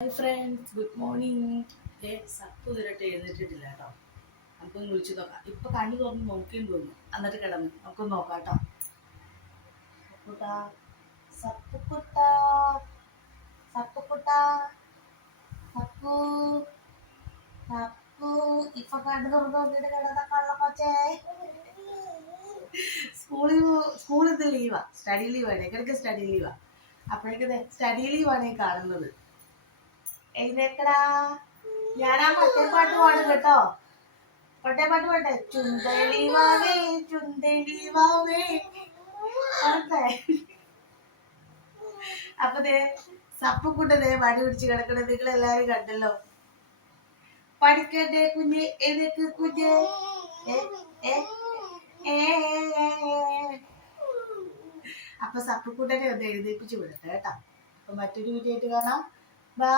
Hi friends, good morning. Sup ഇതുവരെയായിട്ട് എഴുന്നേറ്റിട്ടില്ല കേട്ടോ. നമുക്കൊന്ന് വിളിച്ചു നോക്കാം. ഇപ്പൊ കണ്ണു തുറന്ന് നോക്കിയെന്ന് തോന്നുന്നു. എന്നിട്ട് കിടന്നു. നമുക്കൊന്ന് നോക്കാം കേട്ടോ. സപ്പുട്ടാ, സപ്പുക്കുട്ടാ, സപ്പുക്കുട്ടാ, സപ്പു, സപ്പു. ഇപ്പൊ കണ്ണു തുറന്ന് നോക്കിയിട്ട് കിടന്ന കള്ളക്കൊച്ചേ. സ്കൂളിൽ ഇത് ലീവാ, സ്റ്റഡി ലീവാണ്. ഇടയ്ക്കിടയ്ക്ക് സ്റ്റഡി ലീവാ. അപ്പോഴേക്കും സ്റ്റഡി ലീവാണ് ഈ കാണുന്നത്. എഴുന്നേക്കടാ. ഞാനാ പട്ടേപ്പാട്ട് പാടും കേട്ടോ. പട്ടേപ്പാട്ട് പാട്ടെ. ചുന്തലിവാവേ ചുന്തലിവാവേ. അപ്പൊ സപ്പുക്കുട്ടനെ വടി പിടിച്ച് കിടക്കണത് നിങ്ങൾ എല്ലാരും കണ്ടല്ലോ. പഠിക്കണ്ടേ കുഞ്ഞ്, എഴുന്നേക്ക് കുഞ്ഞ്. അപ്പൊ സപ്പുക്കുട്ടനെ ഒന്ന് എഴുന്നേപ്പിച്ച് വിടട്ടെ കേട്ടോ. അപ്പൊ മറ്റൊരു വീഡിയോ ആയിട്ട് കാണാം. ബൈ.